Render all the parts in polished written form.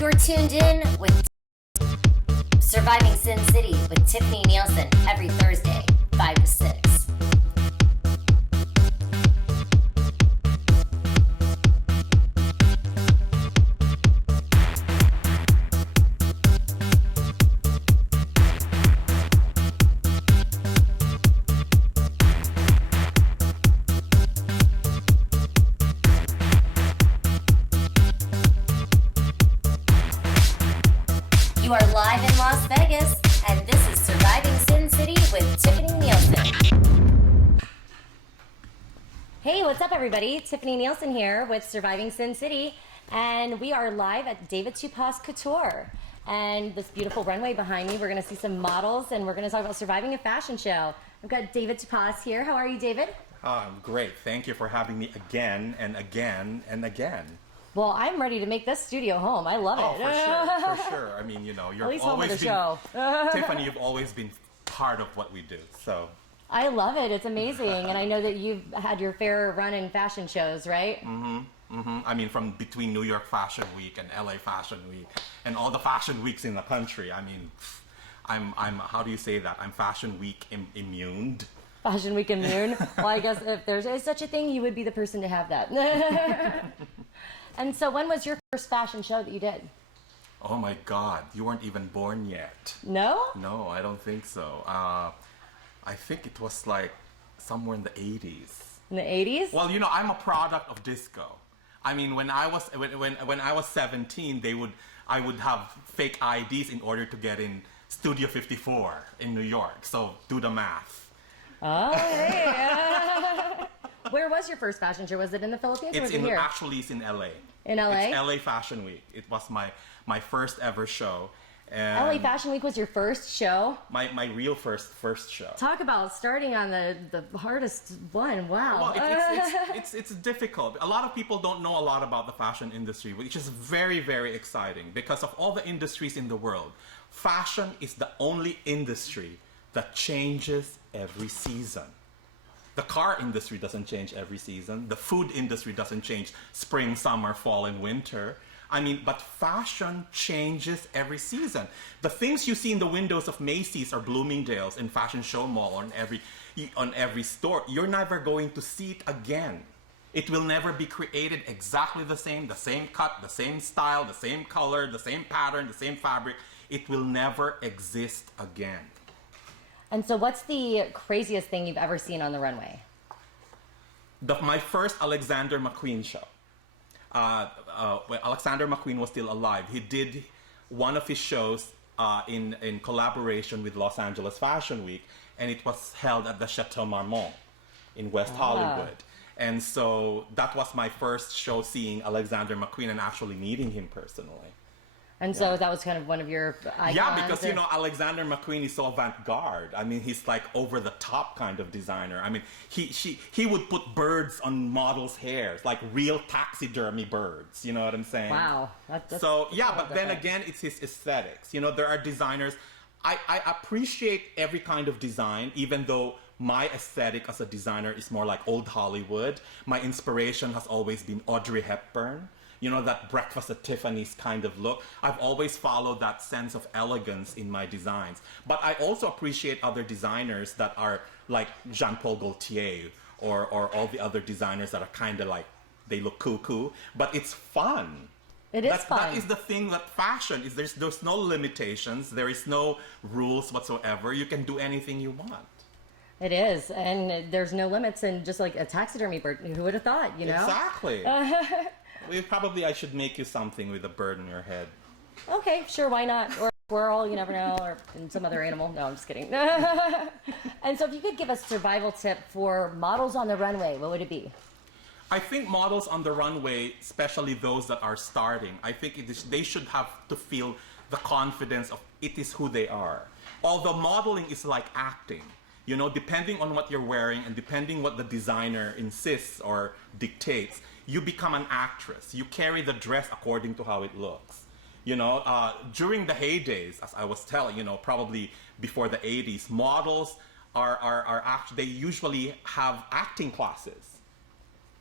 You're tuned in with Surviving Sin City with Tiffani Neilson every Thursday, 5 to 6. You are live in Las Vegas, and this is Surviving Sin City with Tiffani Neilson. Hey, what's up, everybody? Tiffani Neilson here with Surviving Sin City, and we are live at David Tupaz Couture. And this beautiful runway behind me, we're going to see some models, and we're going to talk about surviving a fashion show. I've got David Tupaz here. How are you, David? Great. Thank you for having me again and again and again. Well, I'm ready to make this studio home. I love it. Oh, for sure. I mean, you know, you've At least home of always the been, show. Tiffani, you've always been part of what we do, so. I love it. It's amazing. And I know that you've had your fair run in fashion shows, right? I mean, from between New York Fashion Week and LA Fashion Week and all the fashion weeks in the country. I mean, I'm how do you say that? I'm Fashion Week immune. Fashion Week immune? Well, I guess if there's such a thing, you would be the person to have that. And so when was your first fashion show that you did? Oh my God, you weren't even born yet. No? No, I don't think so. I think it was like somewhere in the 80s. In the 80s? Well, you know, I'm a product of disco. I mean, when I was 17, I would have fake IDs in order to get in Studio 54 in New York. So do the math. Oh, hey. Where was your first fashion show? Was it in the Philippines or was it here? Actually, it's in LA. In LA? It's LA Fashion Week. It was my first ever show. And LA Fashion Week was your first show? My real first show. Talk about starting on the hardest one. Wow. Well, it's difficult. A lot of people don't know a lot about the fashion industry, which is very, very exciting because of all the industries in the world. Fashion is the only industry that changes every season. The car industry doesn't change every season. The food industry doesn't change spring, summer, fall, and winter. I mean, but fashion changes every season. The things you see in the windows of Macy's or Bloomingdale's in Fashion Show Mall on every store, you're never going to see it again. It will never be created exactly the same cut, the same style, the same color, the same pattern, the same fabric. It will never exist again. And so what's the craziest thing you've ever seen on the runway? My first Alexander McQueen show. When Alexander McQueen was still alive, he did one of his shows in collaboration with Los Angeles Fashion Week, and it was held at the Chateau Marmont in West Hollywood. And so that was my first show seeing Alexander McQueen and actually meeting him personally. And so that was kind of one of your icons. Yeah, because, you know, Alexander McQueen is so avant-garde. I mean, he's like over-the-top kind of designer. I mean, he would put birds on models' hairs, like real taxidermy birds. You know what I'm saying? Wow. So, yeah, but then again, it's his aesthetics. You know, there are designers. I appreciate every kind of design, even though my aesthetic as a designer is more like old Hollywood. My inspiration has always been Audrey Hepburn. You know, that Breakfast at Tiffany's kind of look. I've always followed that sense of elegance in my designs. But I also appreciate other designers that are like Jean-Paul Gaultier or all the other designers that are kind of like, they look cuckoo, but it's fun. It is fun. That is the thing that fashion is. There's no limitations. There is no rules whatsoever. You can do anything you want. It is. And there's no limits. And just like a taxidermy bird, who would have thought, you know? Exactly. I should make you something with a bird in your head. Okay, sure, why not? Or a squirrel, you never know, or some other animal. No, I'm just kidding. And so if you could give a survival tip for models on the runway, what would it be? I think models on the runway, especially those that are starting, I think they should have to feel the confidence of it is who they are. Although modeling is like acting. You know, depending on what you're wearing and depending what the designer insists or dictates, you become an actress. You carry the dress according to how it looks. You know, during the heydays, as I was telling, you know, probably before the 80s, models they usually have acting classes.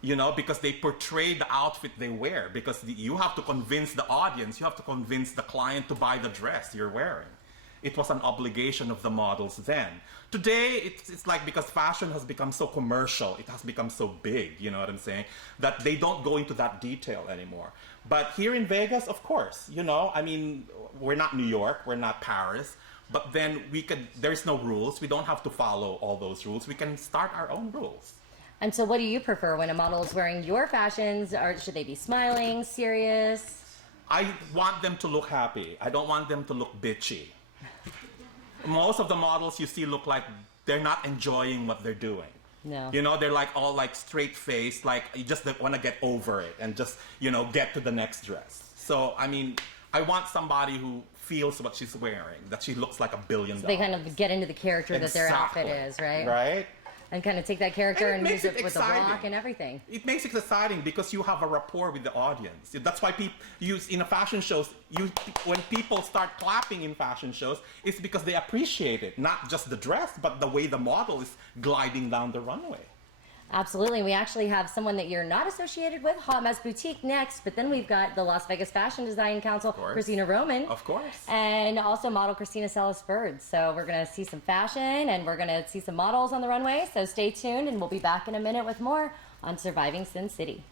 you know, because they portray the outfit they wear, because you have to convince the audience, you have to convince the client to buy the dress you're wearing. It was an obligation of the models then. Today, it's like, because fashion has become so commercial, it has become so big, you know what I'm saying, that they don't go into that detail anymore. But here in Vegas, of course, you know, I mean, we're not New York, we're not Paris, but then there's no rules. We don't have to follow all those rules. We can start our own rules. And so what do you prefer when a model is wearing your fashions? Or should they be smiling, serious? I want them to look happy. I don't want them to look bitchy. Most of the models you see look like they're not enjoying what they're doing. No. You know, they're like all like straight faced, like you just want to get over it and just, you know, get to the next dress. So, I mean, I want somebody who feels what she's wearing, that she looks like $1 billion. So they kind of get into the character that their outfit is, right? Right. And kind of take that character and use it with the exciting. rock and everything. It makes it exciting because you have a rapport with the audience. That's why people use in a fashion shows. When people start clapping in fashion shows, it's because they appreciate it, not just the dress, but the way the model is gliding down the runway. Absolutely. We actually have someone that you're not associated with, Hot Mess Boutique, next. But then we've got the Las Vegas Fashion Design Council, Christina Roman. Of course. And also model Christina Salas-Bird. So we're going to see some fashion and we're going to see some models on the runway. So stay tuned and we'll be back in a minute with more on Surviving Sin City.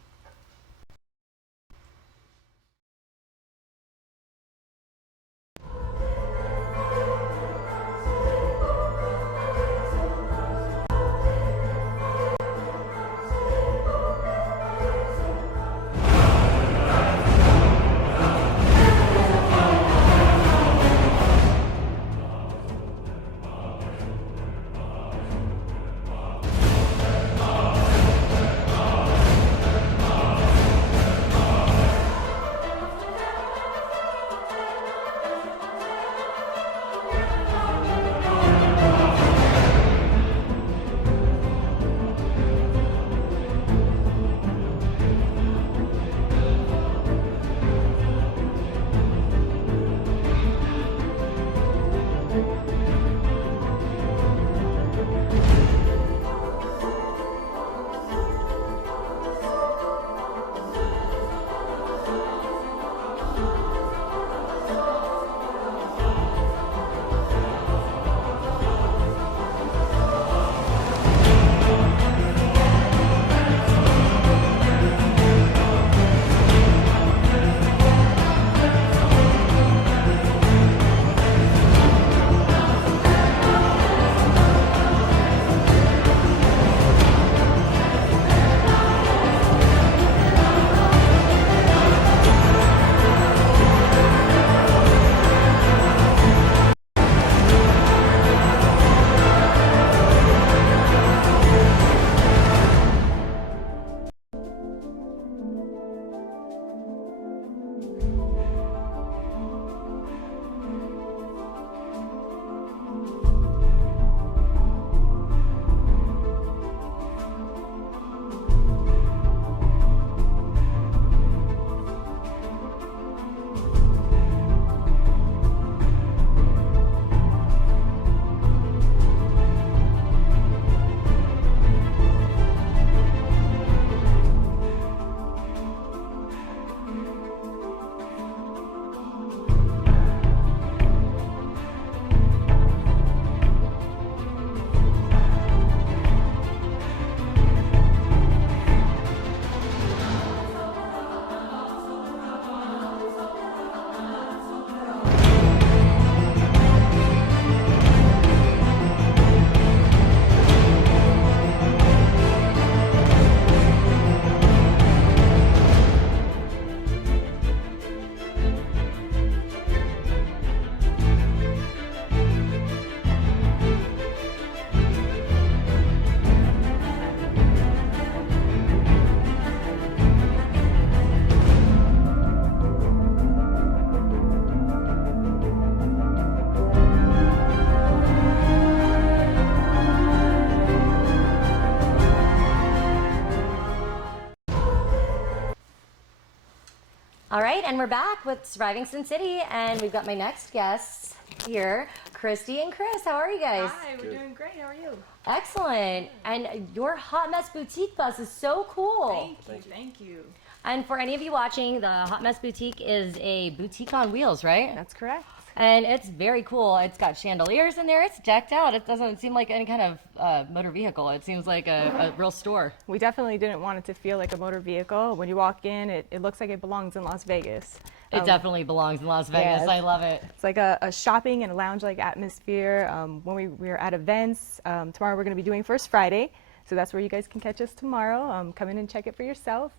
All right, and we're back with Surviving Sin City, and we've got my next guests here, Christy and Chris. How are you guys? Hi, we're doing great. How are you? Excellent. And your Hot Mess Boutique bus is so cool. Thank you. And for any of you watching, the Hot Mess Boutique is a boutique on wheels, right? That's correct. And it's very cool. It's got chandeliers in there. It's decked out. It doesn't seem like any kind of motor vehicle. It seems like a real store. We definitely didn't want it to feel like a motor vehicle. When you walk in, it looks like it belongs in Las Vegas. It definitely belongs in Las Vegas. Yes. I love it. It's like a shopping and a lounge-like atmosphere. When we're at events, tomorrow we're going to be doing First Friday, so that's where you guys can catch us tomorrow. Come in and check it for yourself.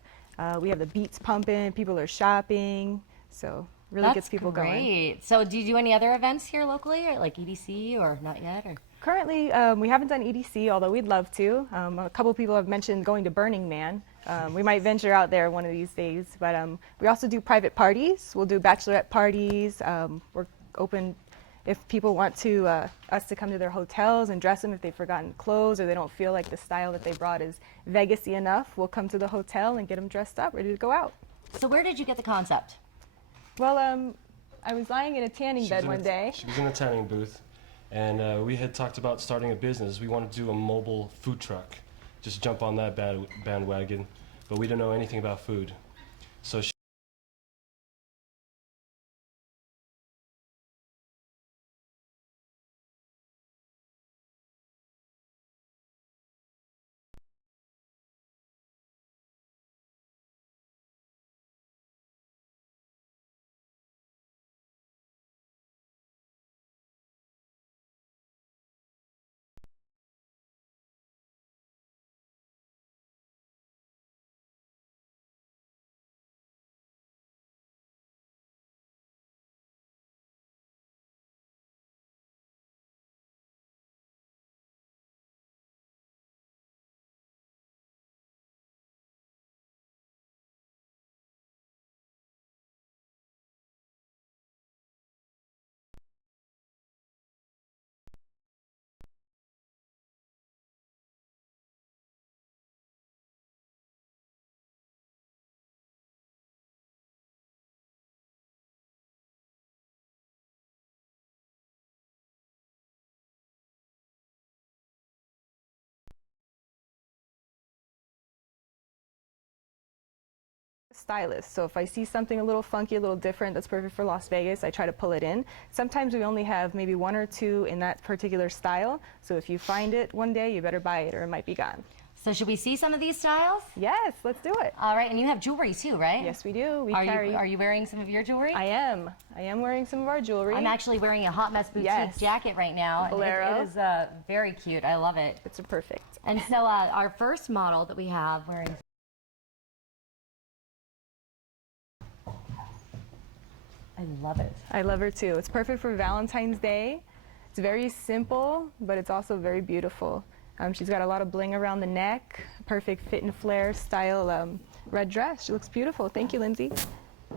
We have the beats pumping. People are shopping, so really gets people going. Great. So do you do any other events here locally, or like EDC, or not yet? Or? Currently, we haven't done EDC, although we'd love to. A couple people have mentioned going to Burning Man. We might venture out there one of these days. But we also do private parties. We'll do bachelorette parties. We're open if people want us to come to their hotels and dress them if they've forgotten clothes or they don't feel like the style that they brought is Vegas-y enough. We'll come to the hotel and get them dressed up, ready to go out. So where did you get the concept? Well, I was lying in a tanning bed one day. She was in a tanning booth, and we had talked about starting a business. We wanted to do a mobile food truck, just jump on that bandwagon, but we didn't know anything about food. So she Stylist. So if I see something a little funky, a little different that's perfect for Las Vegas, I try to pull it in. Sometimes we only have maybe one or two in that particular style. So if you find it one day, you better buy it or it might be gone. So should we see some of these styles? Yes, let's do it. All right, and you have jewelry too, right? Yes, we do. Are you wearing some of your jewelry? I am. I am wearing some of our jewelry. I'm actually wearing a Hot Mess Boutique jacket right now. Bolero. It is very cute. I love it. It's perfect. And so our first model that we have wearing. I love it. I love her too. It's perfect for Valentine's Day. It's very simple, but it's also very beautiful. She's got a lot of bling around the neck, perfect fit and flare style red dress. She looks beautiful. Thank you, Lindsay.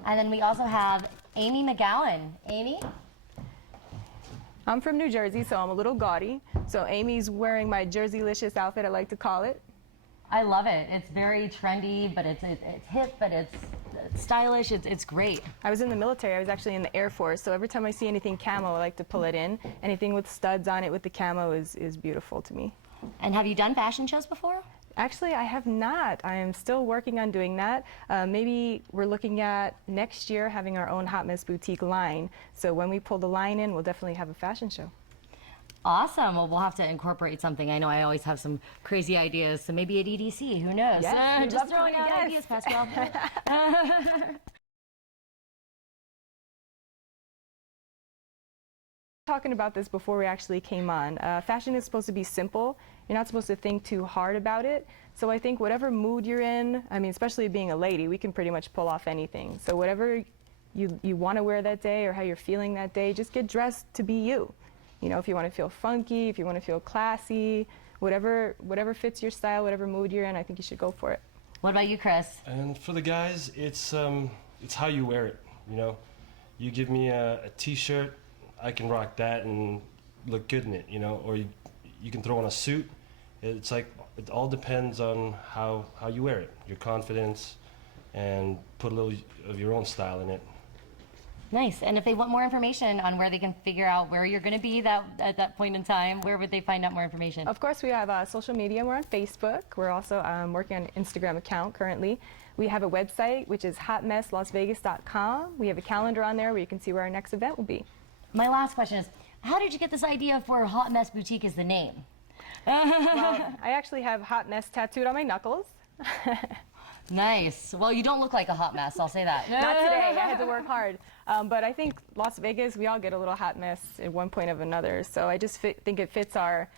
And then we also have Amy McGowan. Amy? I'm from New Jersey, so I'm a little gaudy. So Amy's wearing my Jersey-licious outfit, I like to call it. I love it. It's very trendy, but it's hip, but it's stylish. It's great. I was in the military. I was actually in the Air Force, so every time I see anything camo, I like to pull it in. Anything with studs on it with the camo is beautiful to me. And have you done fashion shows before? Actually, I have not. I am still working on doing that. Maybe we're looking at next year having our own Hot Mess Boutique line. So when we pull the line in, we'll definitely have a fashion show. Awesome. Well, we'll have to incorporate something. I know I always have some crazy ideas, so maybe at EDC, who knows? Yes, just throwing out ideas, Pascal. Talking about this before we actually came on. Fashion is supposed to be simple. You're not supposed to think too hard about it. So I think whatever mood you're in, I mean, especially being a lady, we can pretty much pull off anything. So whatever you want to wear that day or how you're feeling that day, just get dressed to be you. You know, if you want to feel funky, if you want to feel classy, whatever fits your style, whatever mood you're in, I think you should go for it. What about you, Chris? And for the guys, it's how you wear it. You know, you give me a T-shirt, I can rock that and look good in it. You know, or you can throw on a suit. It's like it all depends on how you wear it, your confidence, and put a little of your own style in it. Nice. And if they want more information on where they can figure out where you're going to be at that point in time, where would they find out more information? Of course, we have social media. We're on Facebook. We're also working on an Instagram account currently. We have a website, which is hotmesslasvegas.com. We have a calendar on there where you can see where our next event will be. My last question is, how did you get this idea for Hot Mess Boutique as the name? Well, I actually have Hot Mess tattooed on my knuckles. Nice. Well, you don't look like a hot mess, I'll say that. Not today. I had to work hard. But I think Las Vegas, we all get a little hot mess at one point or another. So I just think it fits our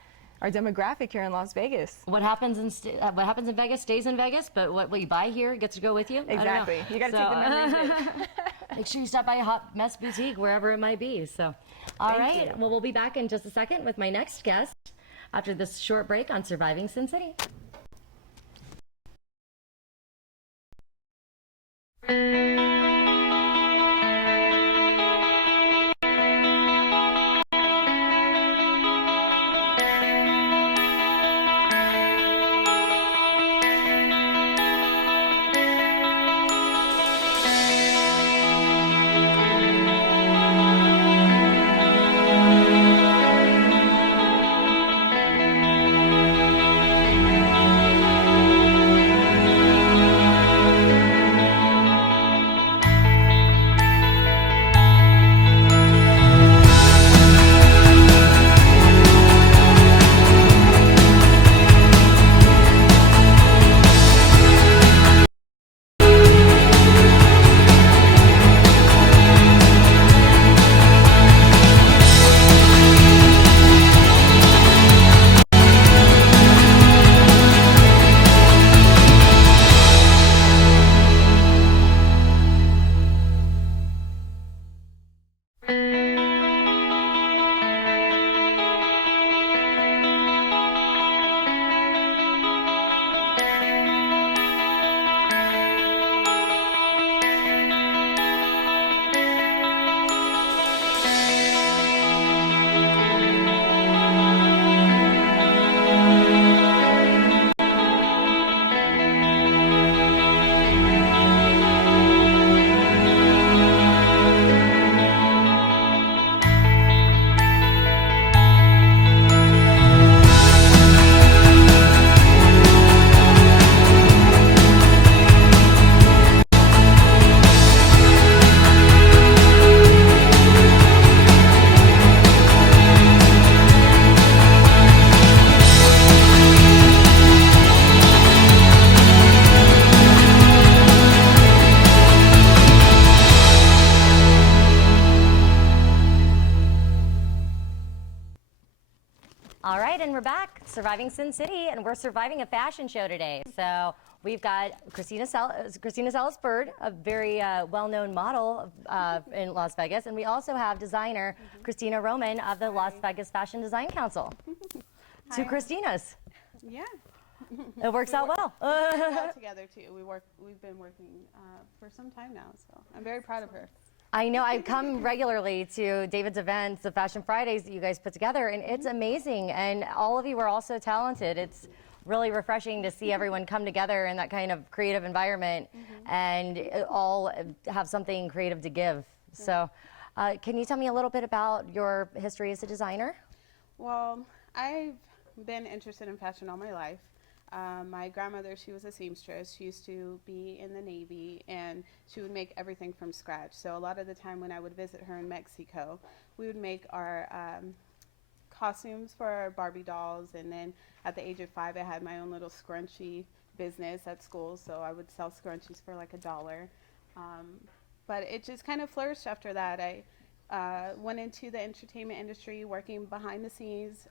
demographic here in Las Vegas. What happens in Vegas stays in Vegas, but what you buy here gets to go with you. Exactly. You got to take the memories in. Make sure you stop by a Hot Mess Boutique wherever it might be. So, all right. you. Well, we'll be back in just a second with my next guest after this short break on Surviving Sin City. All right, and we're back, Surviving Sin City, and we're surviving a fashion show today. So we've got Christina Salas-Bird, a very well-known model in Las Vegas, and we also have designer Christina Roman of the Las Vegas Fashion Design Council. Two Christinas. Yeah. It works out well. All together too. We've been working for some time now, so I'm very proud of her. I know. I come regularly to David's events, the Fashion Fridays that you guys put together, and it's amazing. And all of you are also talented. It's really refreshing to see everyone come together in that kind of creative environment and all have something creative to give. So can you tell me a little bit about your history as a designer? Well, I've been interested in fashion all my life. My grandmother, she was a seamstress. She used to be in the Navy, and she would make everything from scratch. So a lot of the time when I would visit her in Mexico, we would make our costumes for our Barbie dolls. And then at the age of 5, I had my own little scrunchie business at school. So I would sell scrunchies for like $1. But it just kind of flourished after that. I went into the entertainment industry, working behind the scenes,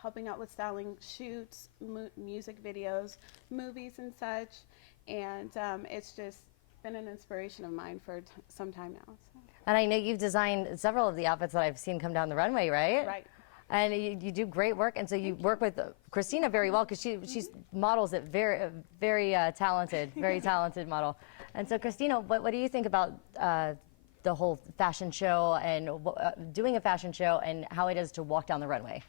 helping out with styling shoots, music videos, movies and such. And it's just been an inspiration of mine for some time now. So. And I know you've designed several of the outfits that I've seen come down the runway, right? Right. And you do great work, and so you work with Christina very well, because she's models it very talented, very talented model. And so Christina, what do you think about the whole fashion show and doing a fashion show and how it is to walk down the runway?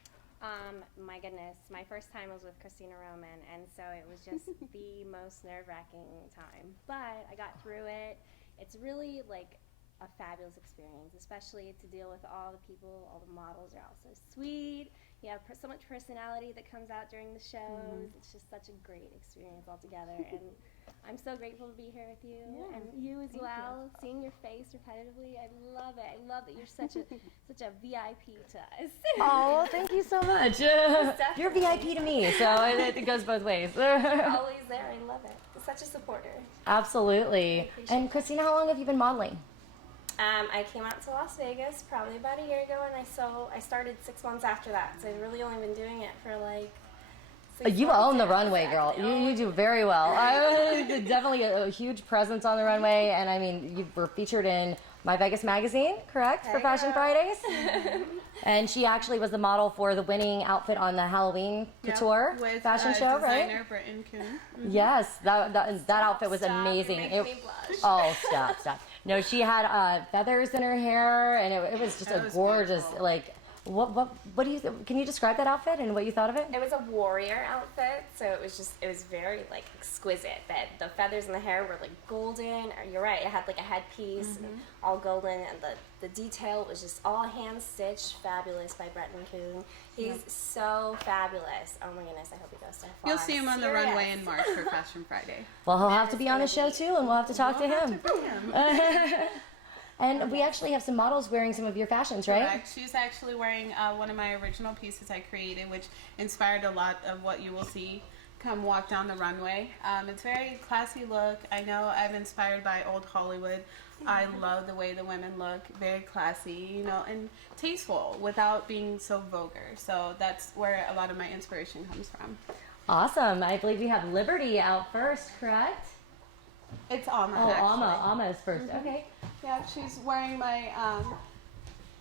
My goodness, my first time was with Christina Roman, and so it was just the most nerve-wracking time. But I got through it. It's really like a fabulous experience, especially to deal with all the people, all the models are all so sweet. You have so much personality that comes out during the shows. It's just such a great experience altogether, and I'm so grateful to be here with you, and you as well. Seeing your face repetitively, I love it. I love that you're such a VIP to us. Oh, thank you so much. You're VIP to me, so it goes both ways. Always there. I love it. Such a supporter. Absolutely. And Christina, how long have you been modeling? I came out to Las Vegas probably about a year ago, and I started 6 months after that. So I've really only been doing it for like 6 You months. own the runway, girl. You do very well. Definitely a huge presence on the runway, and I mean, you were featured in My Vegas magazine, correct, for Fashion Fridays? And she actually was the model for the winning outfit on the Halloween Couture with, fashion show, right? Designer Britton Kuhn. Yes, that outfit was amazing. You're making me blush. Oh, stop. No, she had feathers in her hair, and it was just That a was gorgeous, beautiful. like, what do you, can you describe that outfit and what you thought of it? It was a warrior outfit, so it was very like exquisite. That the feathers in the hair were like golden. You're right, it had like a headpiece and all golden, and the detail was just all hand stitched, fabulous by Bretton Kuhn. He's so fabulous. Oh my goodness, I hope he goes so far. You'll see him on the Serious. runway in March for Fashion Friday. Well, he'll have to be on the show too, and we'll have to talk to him. Bring him. And we actually have some models wearing some of your fashions, right? Correct. She's actually wearing one of my original pieces I created, which inspired a lot of what you will see come walk down the runway. It's a very classy look. I know I'm inspired by old Hollywood. I love the way the women look, very classy, you know, and tasteful without being so vulgar. So that's where a lot of my inspiration comes from. Awesome. I believe we have Liberty out first, correct? It's Alma, Oh, actually. Alma is 1st. Okay. Yeah, she's wearing my,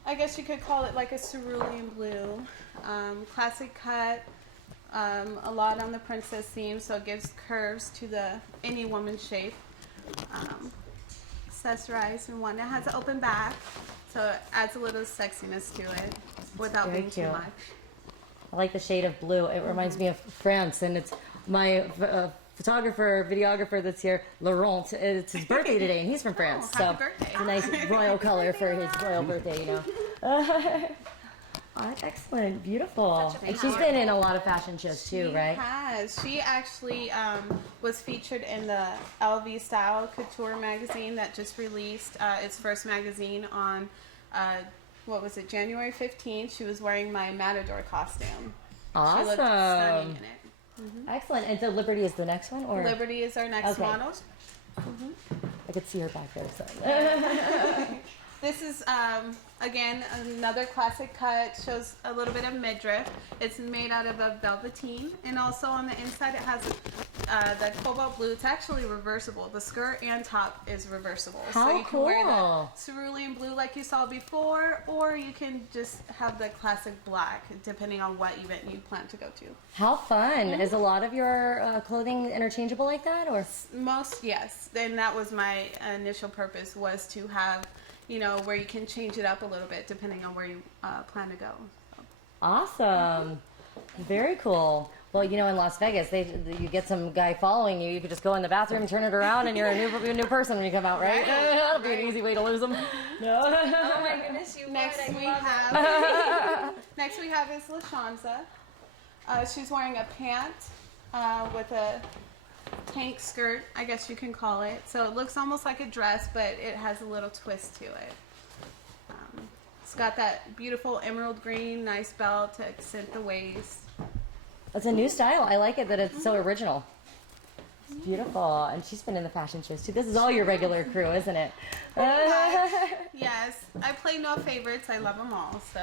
I guess you could call it like a cerulean blue, classic cut, a lot on the princess seam, so it gives curves to any woman's shape. Accessorized in one. It has an open back, so it adds a little sexiness to it without very being too cute. much. I like the shade of blue. It reminds me of France, and it's my photographer, videographer that's here, Laurent. It's his birthday today, and he's from France. Oh, So happy birthday. it's a nice royal color for his royal birthday, you know. Oh, excellent, beautiful. Such a And she's been in a lot of fashion shows too, right? She has. She actually was featured in the LV Style Couture magazine that just released its first magazine on, what was it, January 15th. She was wearing my Matador costume. She looked stunning Awesome. in it. Excellent. And so Liberty is the next one, or Liberty is our next Okay. model. I could see her back there. So. This is, again, another classic cut. Shows a little bit of midriff. It's made out of a velveteen. And also on the inside it has that cobalt blue. It's actually reversible. The skirt and top is reversible. So How you can wear cool. the cerulean blue like you saw before, or you can just have the classic black, depending on what event you plan to go to. How fun! Is a lot of your clothing interchangeable like that, or? Most, yes. And that was my initial purpose, was to have, you know, where you can change it up a little bit depending on where you plan to go. So. Awesome. Very cool. Well, you know, in Las Vegas, you get some guy following you. You could just go in the bathroom, turn it around, and you're a new person when you come out, right? That'll be an easy way to lose them. No. Oh my goodness, you Next would. I we love have next we have is LaShanza. She's wearing a pant with a tank skirt, I guess you can call it. So it looks almost like a dress, but it has a little twist to it. It's got that beautiful emerald green, nice belt to accent the waist. It's a new style. I like it that it's so original. It's beautiful. And she's been in the fashion shows too. This is all your regular crew, isn't it? Yes, I play no favorites. I love them all. So,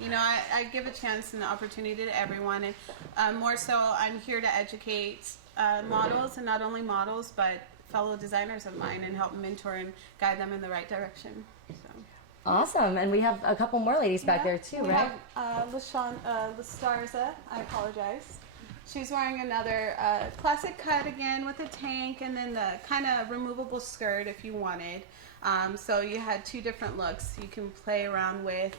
you know, I give a chance and an opportunity to everyone. And more so, I'm here to educate models, and not only models, but fellow designers of mine, and help mentor and guide them in the right direction. So. Awesome. And we have a couple more ladies back there too, We right? have Lastarza. I apologize. She's wearing another classic cut again with a tank, and then the kind of removable skirt if you wanted. So you had two different looks you can play around with.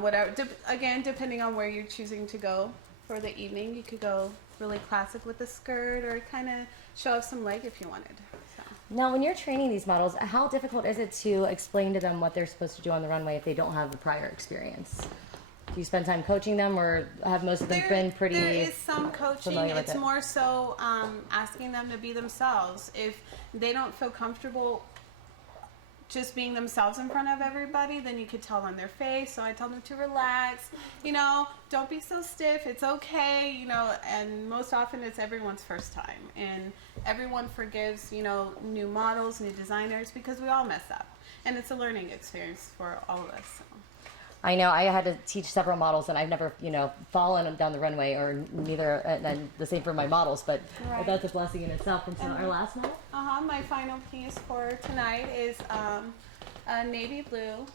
Whatever. Again, depending on where you're choosing to go for the evening, you could go really classic with the skirt, or kind of show off some leg if you wanted. So. Now, when you're training these models, how difficult is it to explain to them what they're supposed to do on the runway if they don't have the prior experience? Do you spend time coaching them, or have most of them been pretty There is some coaching. familiar with It's it? more so asking them to be themselves. If they don't feel comfortable just being themselves in front of everybody, then you could tell on their face. So I tell them to relax, don't be so stiff. It's okay, and most often it's everyone's first time. And everyone forgives, new models, new designers, because we all mess up. And it's a learning experience for all of us. So. I know I had to teach several models, and I've never, fallen down the runway, or neither, and the same for my models, but Right. that's a blessing in itself. And so our last model? My final piece for tonight is a navy blue.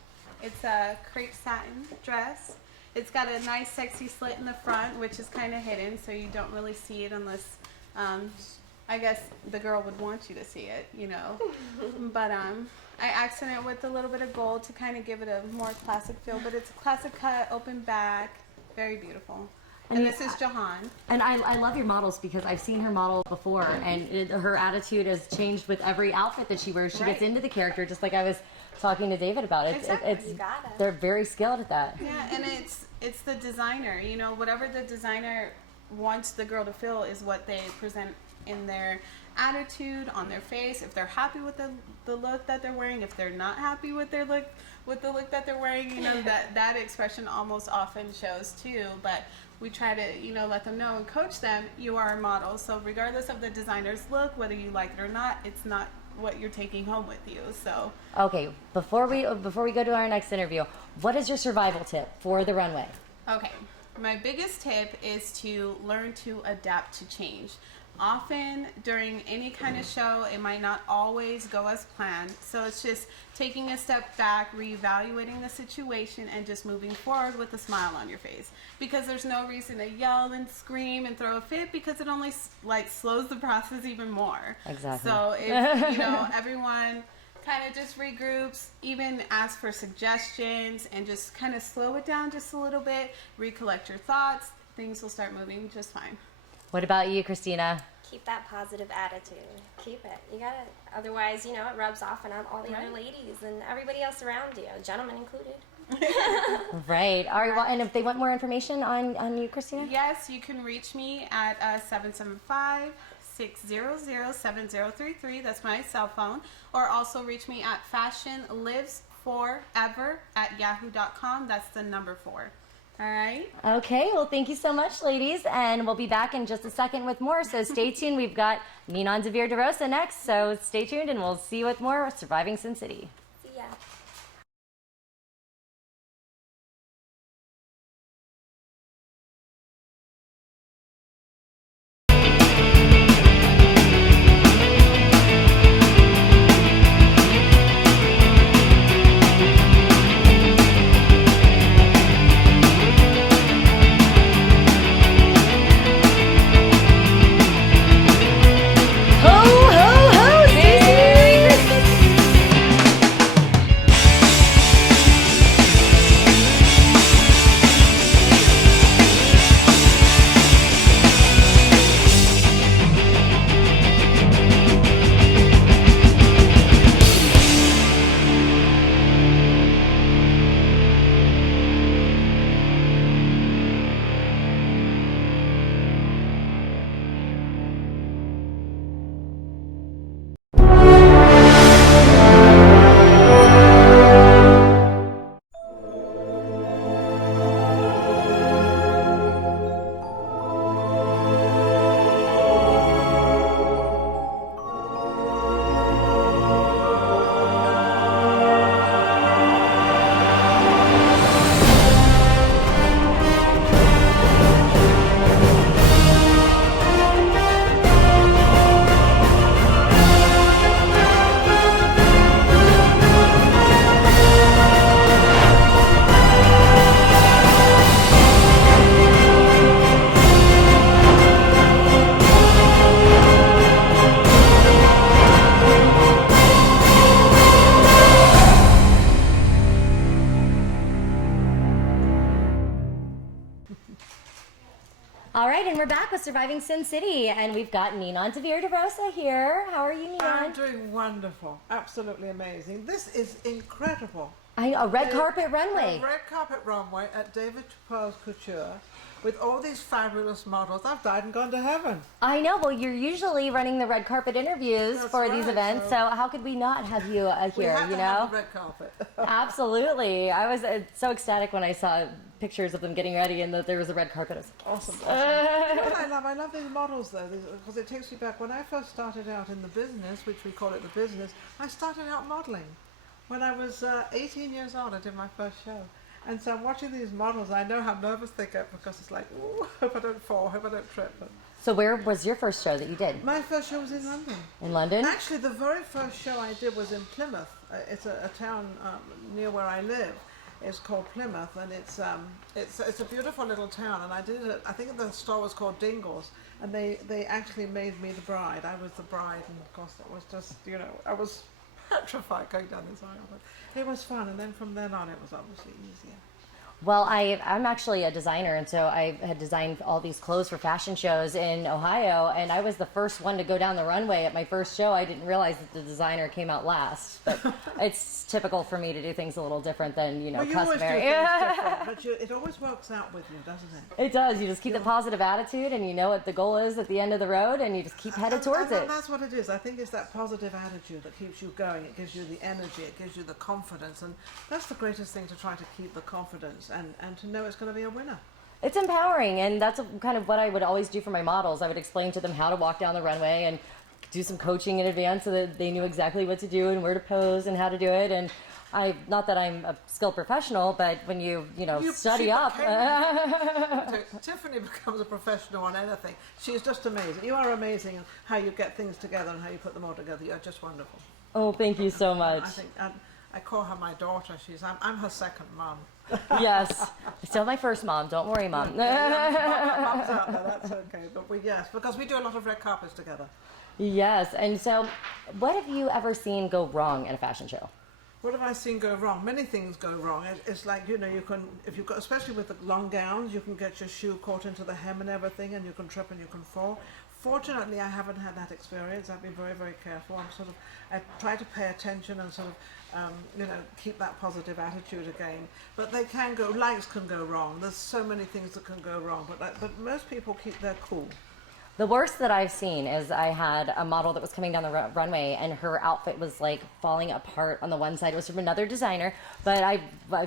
It's a crepe satin dress. It's got a nice sexy slit in the front, which is kind of hidden, so you don't really see it unless, I guess the girl would want you to see it, But I accent it with a little bit of gold to kind of give it a more classic feel, but it's a classic cut, open back, very beautiful. And this is Jahan. And I love your models because I've seen her model before, and her attitude has changed with every outfit that she wears. She gets into the character, just like I was talking to David about. Exactly. You gotta. They're very skilled at that. Yeah, and it's the designer. Whatever the designer wants the girl to feel is what they present in their attitude, on their face. If they're happy with the look that they're wearing, if they're not happy with the look that they're wearing, that expression almost often shows too. But we try to, let them know and coach them, you are a model. So regardless of the designer's look, whether you like it or not, it's not what you're taking home with you. So Okay, before we go to our next interview, what is your survival tip for the runway? okay, my biggest tip is to learn to adapt to change. Often during any kind of show, it might not always go as planned. So it's just taking a step back, reevaluating the situation, and just moving forward with a smile on your face. Because there's no reason to yell and scream and throw a fit, because it only slows the process even more. Exactly. So if everyone kind of just regroups, even ask for suggestions, and just kind of slow it down just a little bit, recollect your thoughts, things will start moving just fine. What about you, Christina? Keep that positive attitude. Keep it. You gotta. Otherwise, it rubs off on all the other ladies and everybody else around you, gentlemen included. Right. All right. Well, and if they want more information on you, Christina? Yes, you can reach me at 775-600-7033. That's my cell phone. Or also reach me at fashionlivesforever@yahoo.com. That's the number 4. All right. Okay, well, thank you so much, ladies, and we'll be back in just a second with more, so stay tuned. We've got Ninon Devere DeRosa next, so stay tuned, and we'll see you with more Surviving Sin City. See ya. Ho, ho, ho! Stacey, Merry Christmas! right, and we're back with Surviving Sin City, and we've got Ninon Tavir de Rosa here. How are you, Ninon? I'm doing wonderful. Absolutely amazing. This is incredible. I know, a red carpet runway. A red carpet runway at David Tupaz Couture with all these fabulous models. I've died and gone to heaven. I know. Well, you're usually running the red carpet interviews That's for these right, events, so how could we not have you We here? had You to have know, the red carpet. absolutely. I was so ecstatic when I saw pictures of them getting ready and that there was a red carpet. I was like, Awesome. You know what I love these models though, because it takes me back when I first started out in the business, which we call it the business. I started out modeling. When I was 18 years old, I did my first show. And so I'm watching these models, and I know how nervous they get because it's like, ooh, hope I don't fall, hope I don't trip. But so where was your first show that you did? my first show was in London. In London? Actually, the very first show I did was in Plymouth. It's a town near where I live. It's called Plymouth, and it's a beautiful little town. And I did it. I think the store was called Dingles, and they actually made me the bride. I was the bride, and of course it was just, you know, I was petrified going down this aisle, but it was fun. And then from then on, it was obviously easier. Well, I'm actually a designer, and so I had designed all these clothes for fashion shows in Ohio, and I was the first one to go down the runway at my first show. I didn't realize that the designer came out last, but it's typical for me to do things a little different than, you know, Well, you always do customary. things different, but it always works out with you, doesn't it? It does. You just keep the positive attitude, and you know what the goal is at the end of the road, and you just keep headed towards it. That's what it is. I think it's that positive attitude that keeps you going. It gives you the energy. It gives you the confidence. And that's the greatest thing, to try to keep the confidence and to know it's going to be a winner. It's empowering, and that's kind of what I would always do for my models. I would explain to them how to walk down the runway and do some coaching in advance so that they knew exactly what to do and where to pose and how to do it. And not that I'm a skilled professional, but when you study up. Tiffany becomes a professional on anything. She's just amazing. You are amazing in how you get things together and how you put them all together. You're just wonderful. Oh, thank you so much. I think I call her my daughter. I'm her second mom. Yes. Still my first mom. Don't worry, Mom. Mom's out there, that's okay. But yes, because we do a lot of red carpets together. Yes. And so what have you ever seen go wrong at a fashion show? What have I seen go wrong? Many things go wrong. It's like, you know, you can, if you've got, especially with the long gowns, you can get your shoe caught into the hem and everything, and you can trip and you can fall. Fortunately, I haven't had that experience. I've been very, very careful. I try to pay attention and keep that positive attitude again. But lights can go wrong. There's so many things that can go wrong. But most people keep their cool. The worst that I've seen is I had a model that was coming down the runway, and her outfit was like falling apart on the one side. It was from another designer, but I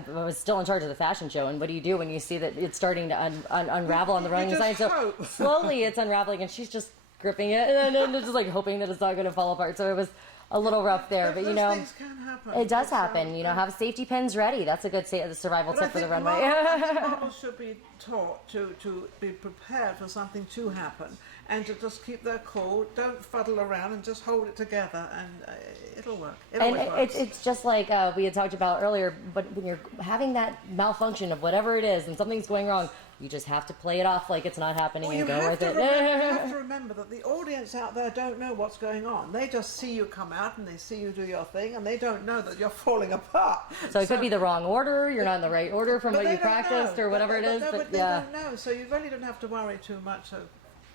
was still in charge of the fashion show. And what do you do when you see that it's starting to unravel on the running side? So slowly it's unraveling, and she's just gripping it and just like hoping that it's not going to fall apart. So it was a little rough there, but you know, things can happen. it does happen. You know, have safety pins ready. That's a good survival tip for the runway. Models should be taught to be prepared for something to happen, and to just keep their cool. Don't fuddle around, and just hold it together, and it'll work. It always works. It's just like we had talked about earlier, but when you're having that malfunction of whatever it is and something's going wrong, you just have to play it off like it's not happening and go with it. You have to remember that the audience out there don't know what's going on. They just see you come out and they see you do your thing, and they don't know that you're falling apart. So it could be the wrong order. You're not in the right order from what you practiced or whatever it is. But they don't know, so you really don't have to worry too much. So,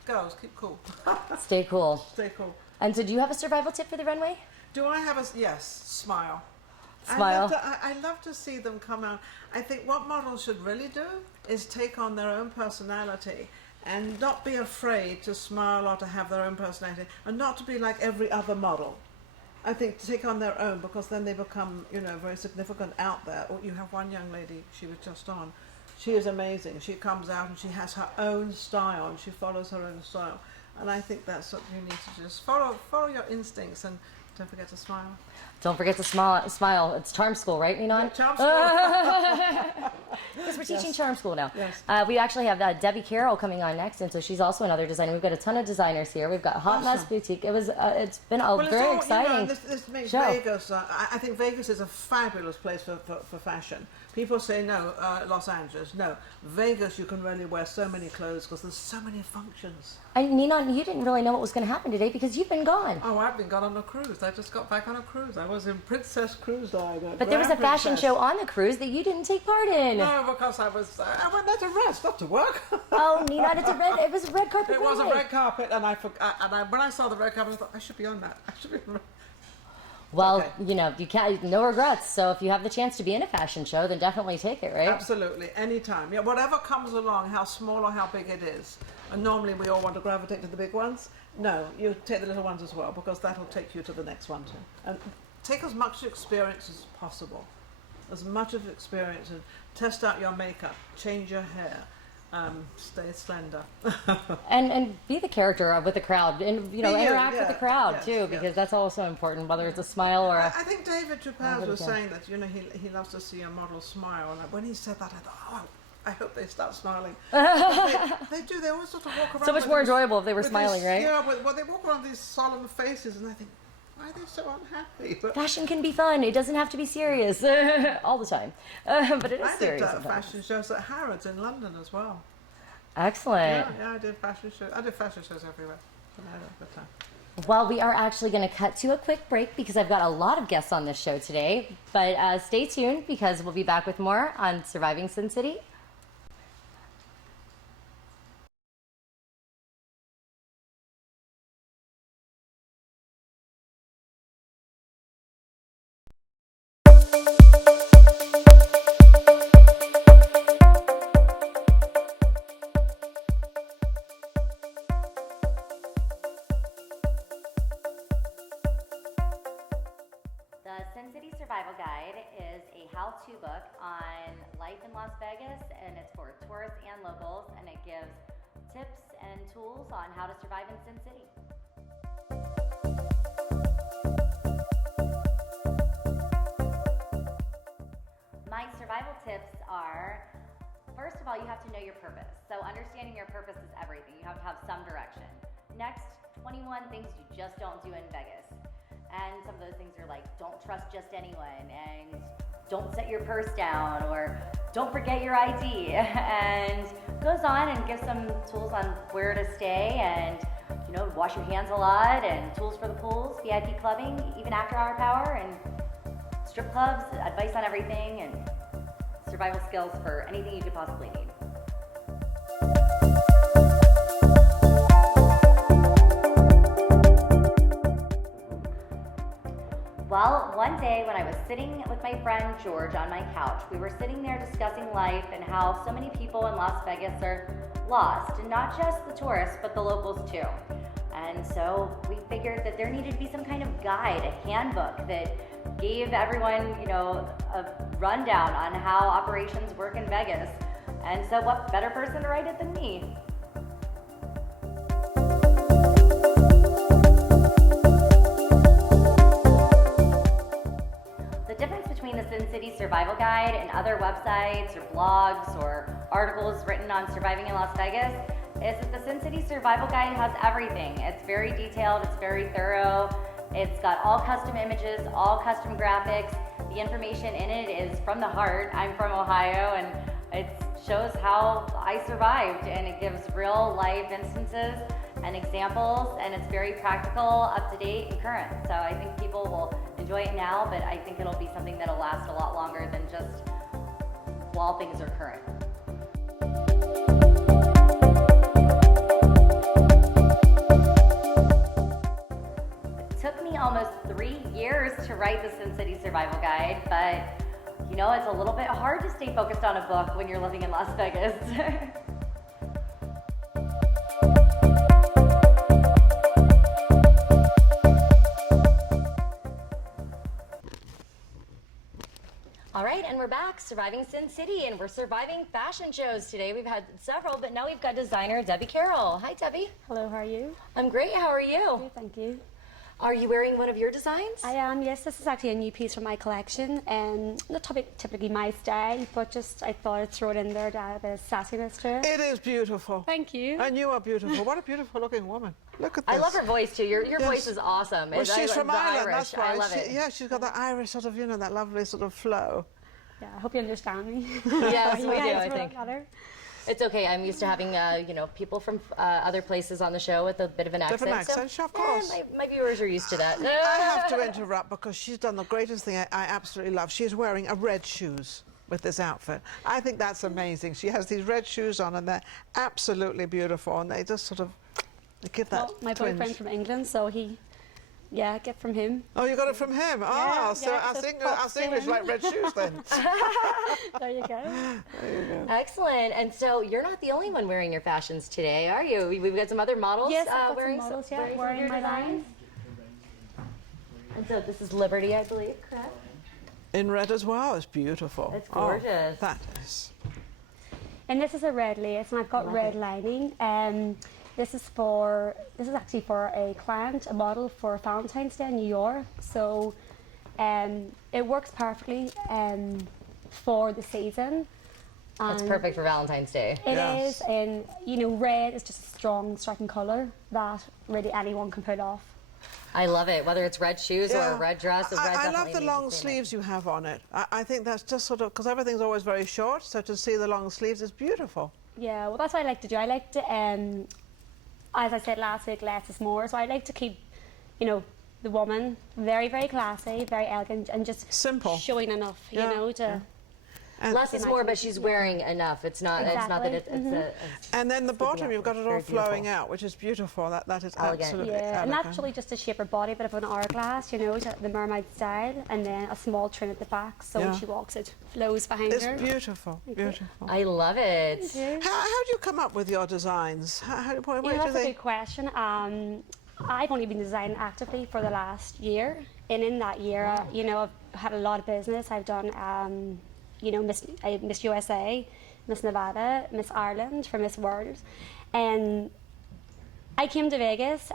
girls, keep cool. Stay cool. Stay cool. And so do you have a survival tip for the runway? Do I have yes, smile. Smile. I love to see them come out. I think what models should really do is take on their own personality and not be afraid to smile or to have their own personality, and not to be like every other model. I think to take on their own, because then they become, very significant out there. Or you have one young lady, she was just on. She is amazing. She comes out and she has her own style, and she follows her own style. And I think that's what you need to just follow your instincts, and don't forget to smile. Don't forget to smile. It's charm school, right, Ninon? Charm school. Because we're teaching charm school now. Yes. We actually have Debbie Carroll coming on next, and so she's also another designer. We've got a ton of designers here. We've got Hot Mess Boutique. It's been a very exciting this makes show. Vegas. I think Vegas is a fabulous place for fashion. People say no, Los Angeles. No, Vegas. You can really wear so many clothes because there's so many functions. And Ninon, you didn't really know what was going to happen today because you've been gone. Oh, I've been gone on a cruise. I just got back on a cruise. I was in Princess Cruise Line. But there was a fashion show on the cruise that you didn't take part in. No, because I went there to rest, not to work. Oh, Nina, it was a red carpet. It was a runway. red carpet, and when I saw the red carpet, I thought I should be on that. I should be on that. Well, Okay. you know, you can't, no regrets. So if you have the chance to be in a fashion show, then definitely take it, right? Absolutely, anytime. Yeah, whatever comes along, how small or how big it is. And normally we all want to gravitate to the big ones. No, you take the little ones as well, because that'll take you to the next one too. And take as much experience as possible. As much of experience, and test out your makeup, change your hair, stay slender. And be the character with the crowd, and you know, Be you, interact with yeah, the crowd yes, too, because yes. that's also important, whether it's a smile or a. I think David Tupaz was again. saying that, you know, he loves to see a model smile. And when he said that, I thought, oh, I hope they start smiling. they do. They always sort of walk around. So much with more these- enjoyable if they were with smiling, these- right? Yeah, well, they walk around with these solemn faces, and I think, why are they so unhappy? But Fashion can be fun. It doesn't have to be serious all the time, but it is I did serious sometimes. fashion shows at Harrods in London as well. Excellent. Yeah, I did fashion shows. I did fashion shows everywhere. When I had a good time. Well, we are actually going to cut to a quick break because I've got a lot of guests on this show today. But stay tuned because we'll be back with more on Surviving Sin City. The Sin City Survival Guide is a how-to book on life in Las Vegas, and it's for tourists and locals, and it gives tips and tools on how to survive in Sin City. My survival tips are, first of all, you have to know your purpose. So understanding your purpose is everything. You have to have some direction. Next, 21 things you just don't do in Vegas. And some of those things are like, don't trust just anyone, and don't set your purse down, or don't forget your ID, and goes on and gives some tools on where to stay, and you know, wash your hands a lot, and tools for the pools, VIP clubbing, even after hour power, and strip clubs, advice on everything, and survival skills for anything you could possibly need. Well, one day when I was sitting with my friend George on my couch, we were sitting there discussing life and how so many people in Las Vegas are lost, and not just the tourists, but the locals too. And so we figured that there needed to be some kind of guide, a handbook that gave everyone, you know, a rundown on how operations work in Vegas. And so what better person to write it than me? The difference between the Sin City Survival Guide and other websites or blogs or articles written on surviving in Las Vegas is that the Sin City Survival Guide has everything. It's very detailed, it's very thorough, it's got all custom images, all custom graphics. The information in it is from the heart. I'm from Ohio, and it shows how I survived, and it gives real life instances and examples, and it's very practical, up to date, and current. So I think people will enjoy it now, but I think it'll be something that'll last a lot longer than just while things are current. It took me almost 3 years to write the Sin City Survival Guide, but you know, it's a little bit hard to stay focused on a book when you're living in Las Vegas. All right, and we're back, surviving Sin City, and we're surviving fashion shows today. We've had several, but now we've got designer Debbie Carroll. Hi, Debbie. Hello, how are you? I'm great. How are you? Good, thank you. Are you wearing one of your designs? I am, yes. This is actually a new piece from my collection, and not typically my style, but just I thought I'd throw it in there to add a bit of sassiness to it. It is beautiful. Thank you. And you are beautiful. What a beautiful looking woman. Look at this. I love her voice too. Your Yes. voice is awesome. Well, she's from the Ireland, Irish. that's why. I love it. Yeah, she's got that Irish sort of, you know, that lovely sort of flow. Yeah, I hope you understand me. Yes, we do, Guys, I for that think. matter. It's okay. I'm used to having, you know, people from other places on the show with a bit of an accent. Different accent, sure, of course. My viewers are used to that. I have to interrupt because she's done the greatest thing I absolutely love. She's wearing a red shoes. with this outfit. I think that's amazing. She has these red shoes on and they're absolutely beautiful, and they just sort of they give that Well, my twinge. boyfriend from England, so he, yeah, get from him. Oh, you got it from him? Yeah, So yeah, us, so us English like red shoes then. There you go. Excellent. And so you're not the only one wearing your fashions today, are you? We've got some other models Yes, I've got some wearing models, some, yeah, wearing some of wearing your my designs. lines. And so this is Liberty, I believe, correct? In red as well. It's beautiful. It's gorgeous. Oh, that is. And this is a red lace, and I've got Love red it. lining. This is actually for a client, a model for Valentine's Day in New York. So it works perfectly for the season. That's And perfect for Valentine's Day. It Yes. is, and you know, red is just a strong, striking colour that really anyone can pull off. I love it, whether it's red shoes or Yeah. a red dress. A red I love definitely the needs long to stand out. sleeves you have on it. I think that's just sort of, because everything's always very short, so to see the long sleeves is beautiful. Yeah, well, that's what I like to do. I like to, as I said last week, less is more. So I like to keep, you know, the woman very, very classy, very elegant, and just Simple. showing enough, Yeah, you know, to. yeah. And, Less is more, but she's wearing enough. It's not. It's not that Exactly. it's and then the bottom, you've got it all Very beautiful. flowing out, which is beautiful. That is Elegant. absolutely Yeah, and elegant. that's really just to shape her body, a bit of an hourglass, you know, the mermaid style, and then a small trim at the back, so Yeah. when she walks, it flows behind It's her. beautiful, beautiful. I love it. How do you come up with your designs? Where Yeah, do that's a they? good question. I've only been designing actively for the last year, and in that year, you know, I've had a lot of business. I've done, you know, Miss USA, Miss Nevada, Miss Ireland, for Miss World, and I came to Vegas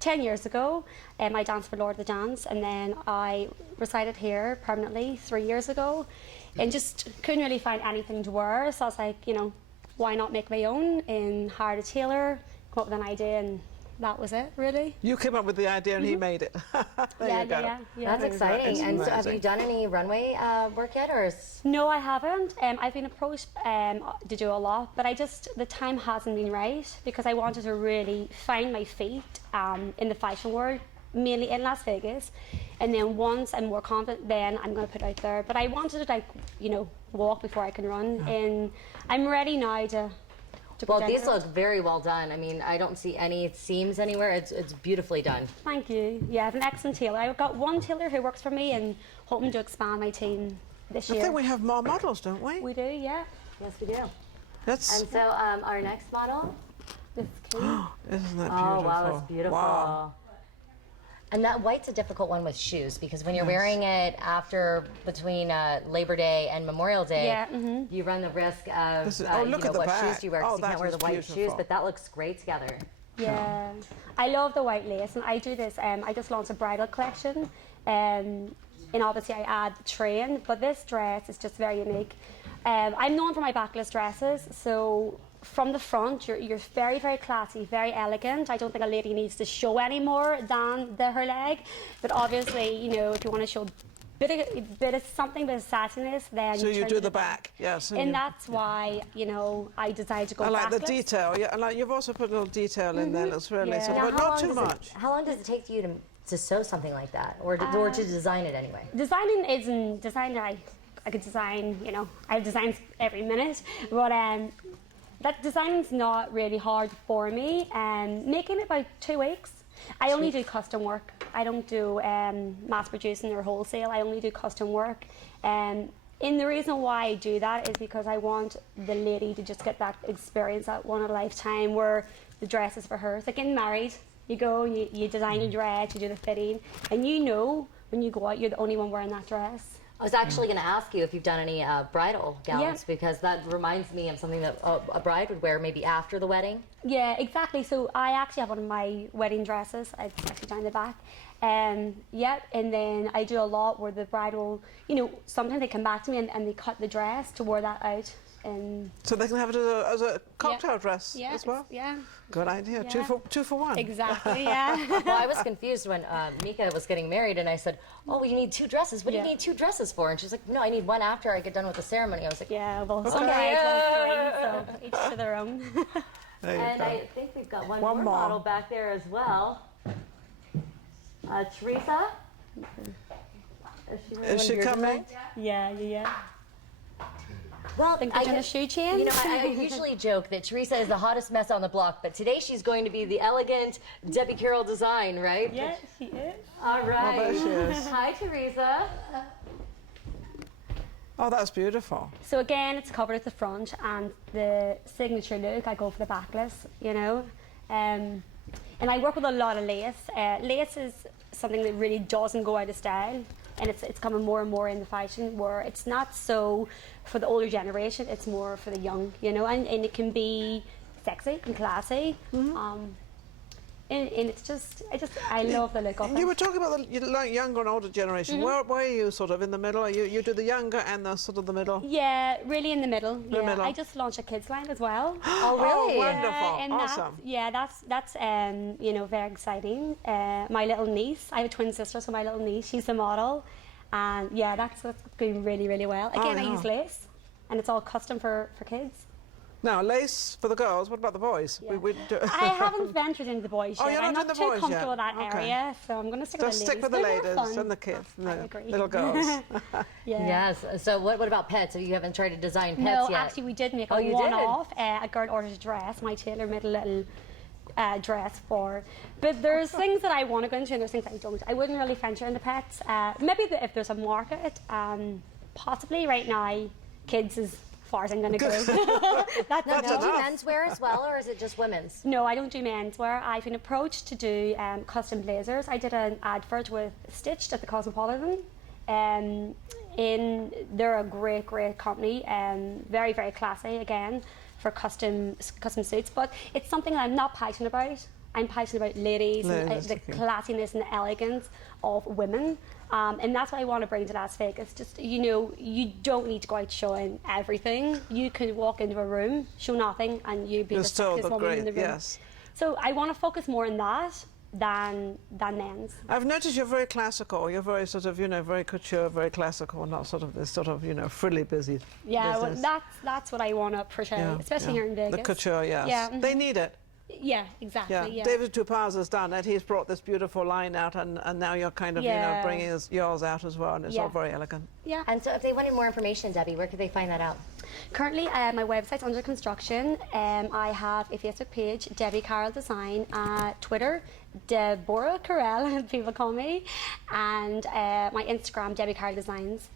10 years ago. I danced for Lord of the Dance, and then I resided here permanently 3 years ago, and just couldn't really find anything to wear. So I was like, you know, why not make my own and hired a tailor, come up with an idea, and that was it, really. You came up with the idea and he made it. There you go. That's exciting. It's And so, have amazing. you done any runway work yet, or is? No, I haven't. I've been approached to do a lot, but the time hasn't been right, because I wanted to really find my feet in the fashion world, mainly in Las Vegas. And then once I'm more confident, then I'm going to put it out there. But I wanted to, like, you know, walk before I can run. And I'm ready now to Well, put these down. look very well done. I mean, I don't see any seams anywhere. It's beautifully done. Thank you. Yeah, I have an excellent tailor. I've got one tailor who works for me, and hoping to expand my team this I year. think we have more models, don't we? We do, yeah. Yes, we do. That's, And so, our next model. This is cute. isn't that beautiful? Oh wow, that's beautiful. Wow. And that white's a difficult one with shoes, because when you're wearing it between Labor Day and Memorial Day, Yeah, mhm. you run the risk of This is- you look know, at the what back. shoes do you wear, Oh, 'cause you that can't wear the is white shoes, beautiful. but that looks great together. Yeah, I love the white lace, and I do this. I just launched a bridal collection, and obviously I add the train, but this dress is just very unique. I'm known for my backless dresses, so from the front you're very, very classy, very elegant. I don't think a lady needs to show any more than her leg, but obviously, you know, if you want to show bit of something, bit of sassiness, then So you turn do to the back, yes. and you- that's why, you know, I decided to go I like the backless. detail. Yeah, I like, you've also put a little detail in there. That's really Yeah. sort Now, of, but not too much. How long does it take you to sew something like that, or to design it anyway? Designing isn't design. I could design. You know, I have designs every minute, but that designing's not really hard for me. Making it about 2 weeks. I only do custom work. I don't do mass producing or wholesale. I only do custom work. And the reason why I do that is because I want the lady to just get that experience, that one in a lifetime, where the dress is for her. It's like getting married. You go, you design a dress, you do the fitting, and you know when you go out, you're the only one wearing that dress. I was actually going to ask you if you've done any bridal gowns, Yeah. because that reminds me of something that a bride would wear maybe after the wedding. Yeah, exactly. So I actually have one of my wedding dresses. It's actually down the back. Yeah, and then I do a lot where the bride will, you know, sometimes they come back to me and they cut the dress to wear that out. And So they can have it as a cocktail dress yeah, as well? it's- yeah, Good idea. Yeah. Two for one. exactly, yeah. Well, I was confused when Mika was getting married, and I said, "Oh, you need 2 dresses. What do Yeah. you need 2 dresses for?" And she's like, "No, I need one after I get done with the ceremony." I was like, Yeah, well, some brides want 3, so each to their own. There you And go. I think we've got one One more more. model back there as well. Teresa? Is she, one Is of she your coming? designs? Yeah. Well, Think they're gonna shoe chain? You know, I usually joke that Teresa is the hottest mess on the block, but today she's going to be the elegant Debbie Carroll design, right? Yes, she is. All right. there she is. Hi, Teresa. Oh, that's beautiful. So again, it's covered at the front, and the signature look, I go for the backless, you know. And I work with a lot of lace. Lace is something that really doesn't go out of style, and it's coming more and more in the fashion where it's not so for the older generation, it's more for the young, you know, and it can be sexy and classy. And it's just, I love the look of it. You were talking about the like younger and older generation. Where are you sort of in the middle? Are you do the younger and the sort of the middle? Yeah, really in the middle. The middle. I just launched a kids line as well. Oh, really? Oh, wonderful. And Awesome. that's you know, very exciting. My little niece, I have a twin sister, so my little niece, she's the model, and yeah, that's going really, really well. Again, I use lace, and it's all custom for kids. Now, lace for the girls. What about the boys? Yeah. We do I haven't ventured into the boys Oh, yet. you're not I'm in not the too boys comfortable yet? with that Okay. area, so I'm going to stick Just with the stick with the ladies. They're more ladies fun. and the kids, I agree. little girls. Yeah. Yes. So what about pets? So you haven't tried to design pets No, yet? actually, we did make Oh, a you did? one-off. A girl ordered a dress. My tailor made a little dress for. But there's things that I want to go into, and there's things I don't. I wouldn't really venture into pets. Maybe if there's a market, possibly. Right now, kids is far as I'm going to go. That's Now, enough. do you do menswear as well, or is it just women's? No, I don't do menswear. I've been approached to do custom blazers. I did an advert with Stitched at the Cosmopolitan. They're a great company, very, very classy again for custom suits. But it's something that I'm not passionate about. I'm passionate about ladies and the classiness and the elegance of women. And that's what I want to bring to Las Vegas. Just, you know, you don't need to go out showing everything. You can walk into a room, show nothing, and you be the sexiest woman in the room. Yes. So I want to focus more on that than men's. I've noticed you're very classical. You're very sort of, you know, very couture, very classical, not sort of this sort of, you know, frilly busy Yeah, business. well, that's what I want to portray, especially here in Vegas. The couture, yes. Yeah, They need it. Yeah, exactly. Yeah. Yeah. David Tupaz has done it. He's brought this beautiful line out, and now you're kind of, you know, bringing yours out as well, and it's all very elegant. Yeah. And so if they wanted more information, Debbie, where could they find that out? Currently, my website's under construction. I have a Facebook page, Debbie Carroll Design, Twitter, Deborah Carell, as people call me, and my Instagram, Debbie Carroll Designs.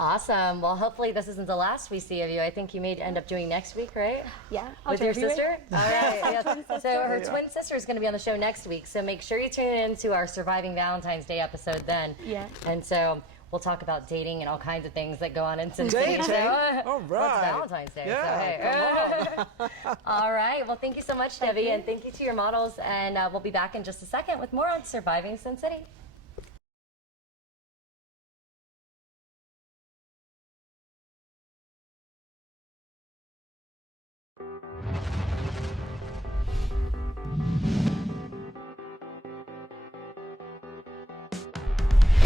Awesome. Well, hopefully this isn't the last we see of you. I think you may end up doing next week, right? Yeah. With your sister? All right. Yeah. So her twin sister is going to be on the show next week. So make sure you tune in to our Surviving Valentine's Day episode then. Yeah. And so we'll talk about dating and all kinds of things that go on in Sin City. Dating? So, All well, right. it's Valentine's Day. Yeah, So, hey. All right. Well, thank you so much, Debbie. And thank you to your models. And we'll be back in just a second with more on Surviving Sin City.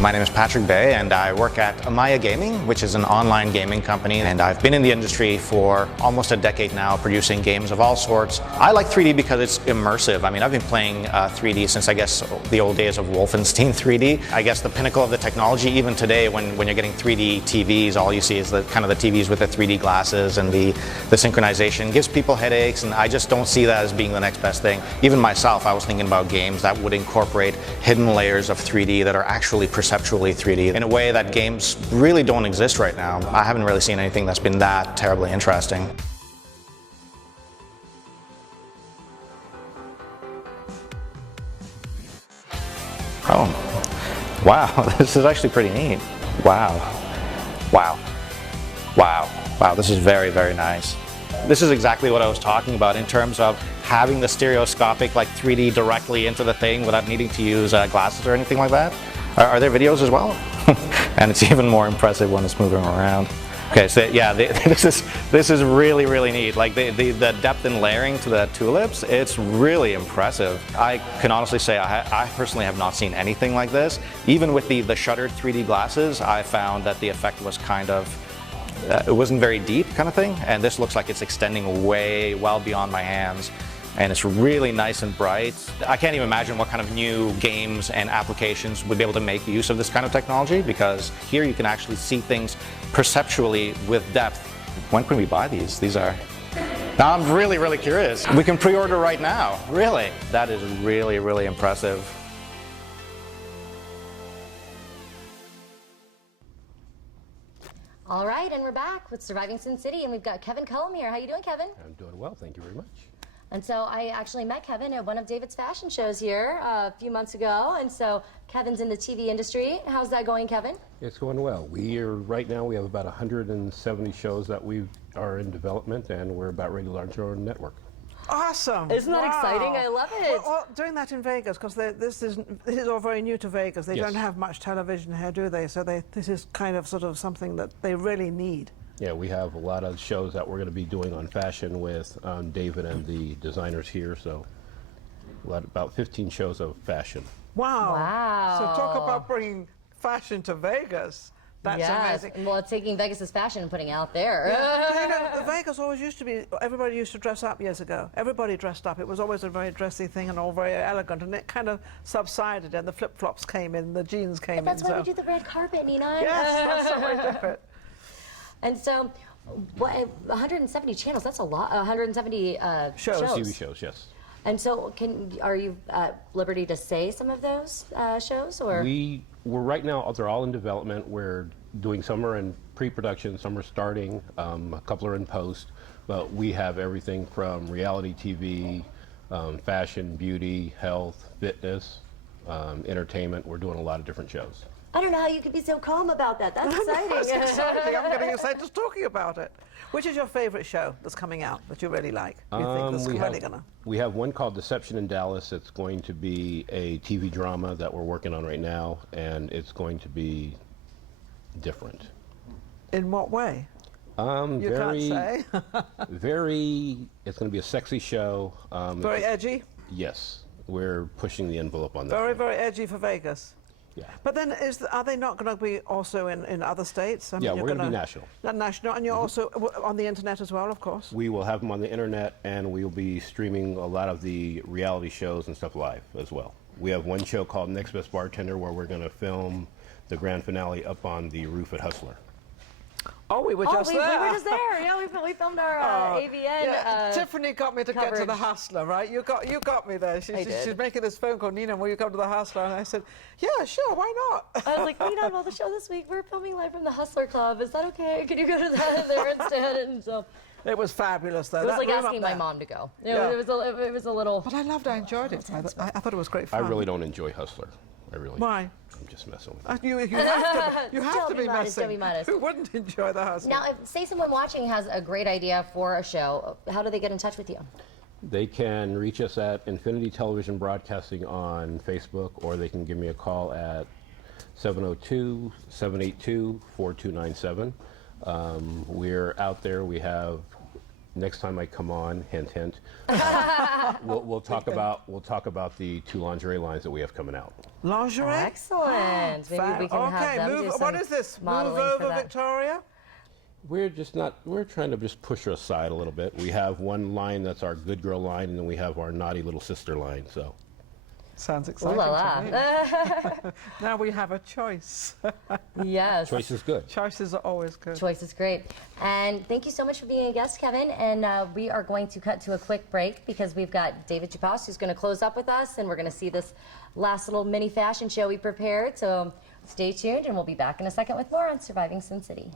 My name is Patrick Bay, and I work at Amaya Gaming, which is an online gaming company, and I've been in the industry for almost a decade now, producing games of all sorts. I like 3D because it's immersive. I mean, I've been playing 3D since, I guess, the old days of Wolfenstein 3D. I guess the pinnacle of the technology, even today, when you're getting 3D TVs, all you see is the kind of the TVs with the 3D glasses, and the synchronization gives people headaches, and I just don't see that as being the next best thing. Even myself, I was thinking about games that would incorporate hidden layers of 3D that are actually perceptually 3D in a way that games really don't exist right now. I haven't really seen anything that's been that terribly interesting. Oh, wow, this is actually pretty neat. Wow, wow, wow, wow, this is very, very nice. This is exactly what I was talking about in terms of having the stereoscopic like 3D directly into the thing without needing to use glasses or anything like that. Are there videos as well? And it's even more impressive when it's moving around. Okay, so yeah, this is really, really neat. Like the depth and layering to the tulips, it's really impressive. I can honestly say I personally have not seen anything like this. Even with the shuttered 3D glasses, I found that the effect was kind of, it wasn't very deep kind of thing, and this looks like it's extending way well beyond my hands. And it's really nice and bright. I can't even imagine what kind of new games and applications would be able to make use of this kind of technology, because here you can actually see things perceptually with depth When can we buy these? These are... Now I'm really, really curious. We can pre-order right now. Really? That is really, really impressive. All right, and we're back with Surviving Sin City, and we've got Kevin Cullum here. How you doing, Kevin? I'm doing well, thank you very much. And so I actually met Kevin at one of David's fashion shows here a few months ago, and so Kevin's in the TV industry. How's that going, Kevin? It's going well. Right now we have about 170 shows that we are in development, and we're about ready to launch our own network. Awesome! Isn't that exciting? I love it. Well, doing that in Vegas, because this is all very new to Vegas. They don't have much television here, do they? So this is kind of sort of something that they really need. Yeah, we have a lot of shows that we're going to be doing on fashion with David and the designers here, so about 15 shows of fashion. Wow! Wow! So talk about bringing fashion to Vegas. That's amazing. Well, it's taking Vegas's fashion and putting it out there. Yeah. You know, Vegas always used to be, everybody used to dress up years ago. Everybody dressed up. It was always a very dressy thing and all very elegant, and it kind of subsided, and the flip-flops came in, the jeans came in. That's why we do the red carpet, Nina. Yes, that's how we do it. And so, 170 channels, that's a lot, 170 shows. TV shows, yes. And so, are you at liberty to say some of those shows, or? We're right now, they're all in development. We're doing some are in pre-production, some are starting, a couple are in post, but we have everything from reality TV, fashion, beauty, health, fitness, entertainment. We're doing a lot of different shows. I don't know how you could be so calm about that. That's exciting. That's exciting. I'm getting excited just talking about it. Which is your favorite show that's coming out that you really like? You think that's really gonna? We have one called Deception in Dallas. It's going to be a TV drama that we're working on right now, and it's going to be different. In what way? You can't say. It's going to be a sexy show. Very edgy? Yes. We're pushing the envelope on that. Very, very edgy for Vegas. Yeah. But then, are they not going to be also in other states? I mean, Yeah, we're going to be national. National, and you're also on the internet as well, of course. We will have them on the internet, and we will be streaming a lot of the reality shows and stuff live as well. We have one show called Next Best Bartender, where we're going to film the grand finale up on the roof at Hustler. Oh, we were just there. We were just there. Yeah, we filmed our AVN. Yeah, Tiffany got me to get to the Hustler, right? You got me there. She's making this phone call, Nina, will you come to the Hustler? And I said, yeah, sure, why not? I was like, Nina, well, the show this week, we're filming live from the Hustler Club. Is that okay? Could you go to that there instead? And so it was fabulous, though. It was like asking my mom to go. It was a little. But I enjoyed it. I thought it was great fun. I really don't enjoy Hustler. Why? I'm just messing with you. You have to be messing. Who wouldn't enjoy the Hustler? Now, if, say someone watching has a great idea for a show, how do they get in touch with you? They can reach us at Infinity Television Broadcasting on Facebook, or they can give me a call at 702-782-4297. We're out there. We have, next time I come on, hint, hint, we'll talk about the 2 lingerie lines that we have coming out. Lingerie? Excellent. Maybe we can have them do some what is this? Move over, Victoria? We're trying to just push her aside a little bit. We have one line that's our good girl line, and then we have our naughty little sister line, so. Sounds exciting Ooh la to me. Now we have a choice. Yes. Choice is good. Choices are always good. Choice is great. And thank you so much for being a guest, Kevin. And we are going to cut to a quick break because we've got David Tupaz who's going to close up with us, and we're going to see this last little mini fashion show we prepared. So stay tuned, and we'll be back in a second with more on Surviving Sin City.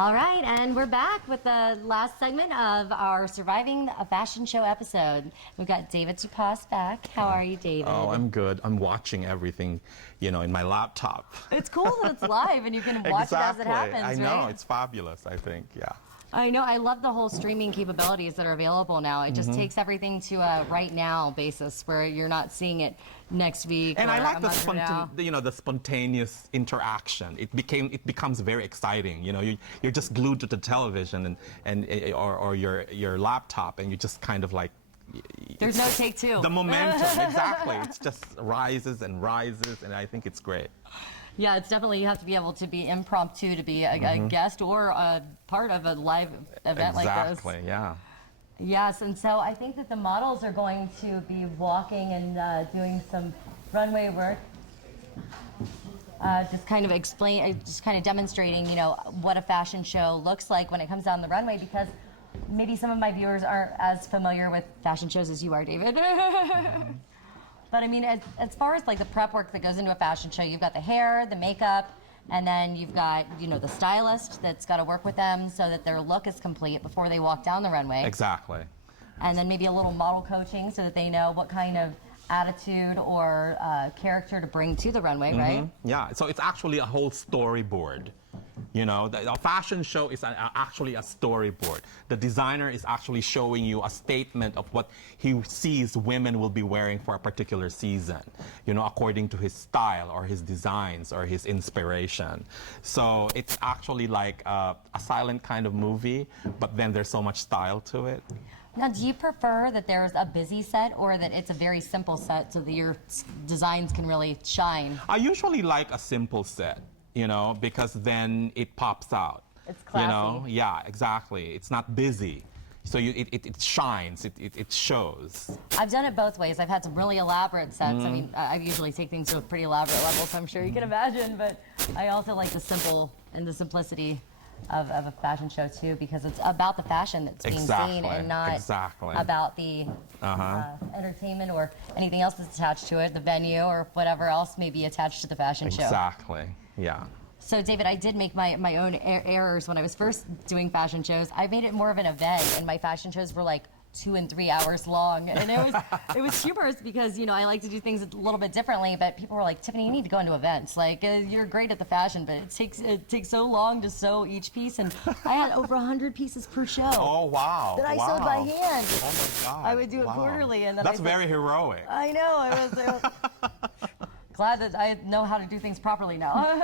All right, and we're back with the last segment of our Surviving a Fashion Show episode. We've got David Tupaz back. How are you, David? Oh, I'm good. I'm watching everything, you know, in my laptop. It's cool that it's live and you can watch it as it happens, I know, right? it's fabulous, I think, yeah. I know. I love the whole streaming capabilities that are available now. It just takes everything to a right now basis where you're not seeing it next week. And or I like a month from now. the spontaneous interaction. It becomes very exciting. You know, you're just glued to the television or your laptop, and you just kind of like. There's no take two. The momentum, exactly. It just rises and rises, and I think it's great. Yeah, it's definitely, you have to be able to be impromptu to be a guest or a part of a live event like this. Exactly, yeah. Yes, and so I think that the models are going to be walking and doing some runway work. Just kind of demonstrating, you know, what a fashion show looks like when it comes down the runway, because maybe some of my viewers aren't as familiar with fashion shows as you are, David. But I mean, as far as like the prep work that goes into a fashion show, you've got the hair, the makeup, and then you've got, you know, the stylist that's got to work with them so that their look is complete before they walk down the runway. Exactly. And then maybe a little model coaching so that they know what kind of attitude or character to bring to the runway, right? Yeah, so it's actually a whole storyboard. You know, a fashion show is actually a storyboard. The designer is actually showing you a statement of what he sees women will be wearing for a particular season, you know, according to his style or his designs or his inspiration. So it's actually like a silent kind of movie, but then there's so much style to it. Now, do you prefer that there's a busy set or that it's a very simple set so that your designs can really shine? I usually like a simple set, you know, because then it pops out. It's classy. You know, yeah, exactly. It's not busy. So it shines, it shows. I've done it both ways. I've had some really elaborate sets. I mean, I usually take things to a pretty elaborate level, so I'm sure you can imagine, but I also like the simple and the simplicity of a fashion show too, because it's about the fashion that's being seen and not about the entertainment or anything else that's attached to it, the venue or whatever else may be attached to the fashion show. Exactly, yeah. So David, I did make my own errors when I was first doing fashion shows. I made it more of an event, and my fashion shows were like 2 and 3 hours long, and it was humorous because, you know, I like to do things a little bit differently, but people were like, Tiffani, you need to go into events. Like, you're great at the fashion, but it takes so long to sew each piece, and I had over 100 pieces per show. Oh, wow. That I sewed by hand. Oh, my God. I would do it quarterly. And then That's very heroic. I know. I was glad that I know how to do things properly now.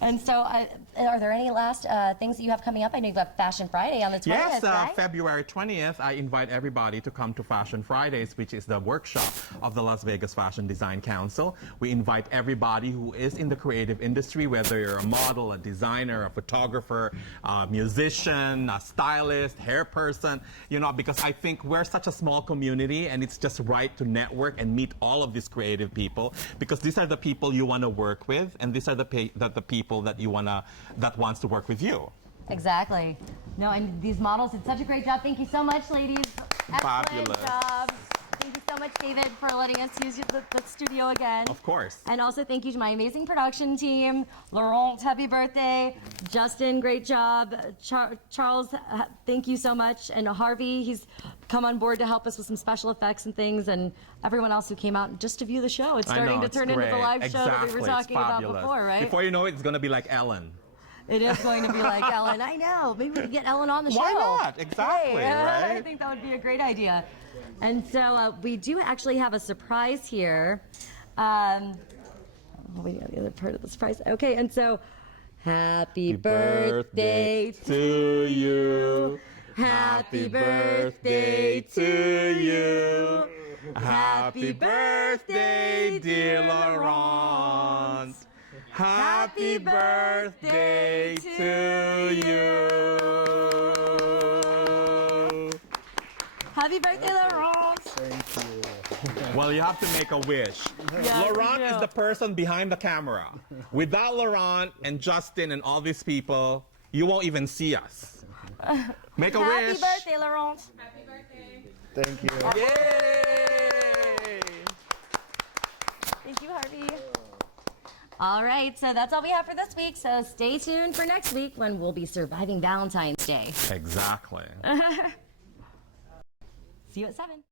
And so, are there any last things that you have coming up? I know you've got Fashion Friday on the 20th, yes, right? February 20th, I invite everybody to come to Fashion Fridays, which is the workshop of the Las Vegas Fashion Design Council. We invite everybody who is in the creative industry, whether you're a model, a designer, a photographer, a musician, a stylist, hair person, you know, because I think we're such a small community, and it's just right to network and meet all of these creative people, because these are the people you want to work with, and these are the people that you that wants to work with you. Exactly. No, and these models did such a great job. Thank you so much, ladies. Excellent Fabulous job. Thank you so much, David, for letting us use the studio again. Of course. And also thank you to my amazing production team. Laurent, happy birthday. Justin, great job. Charles, thank you so much. And Harvey, he's come on board to help us with some special effects and things, and everyone else who came out just to view the show. It's starting to turn into the live show that we were talking about before, right? Before you know it, it's going to be like Ellen. It is going to be like Ellen. I know. Maybe we could get Ellen on the show. Why not? Exactly, right? I think that would be a great idea. And so we do actually have a surprise here. We got the other part of the surprise. Okay, and so happy birthday to you. Happy birthday to you. Happy birthday, dear Laurent. Happy birthday to you. Happy birthday, Laurent. Thank you. Well, you have to make a wish. Yes, Laurent is the person behind the camera. Without Laurent and Justin and all these people, you won't even see us. Make a wish. Happy birthday, Laurent. Happy birthday. Thank you. Yay! Thank you, Harvey. All right, so that's all we have for this week. So stay tuned for next week when we'll be surviving Valentine's Day. Exactly. See you at 7.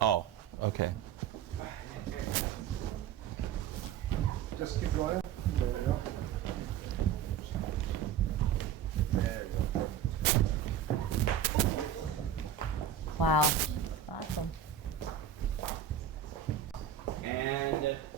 Oh, okay. Just keep going. There we go. There you go. Wow.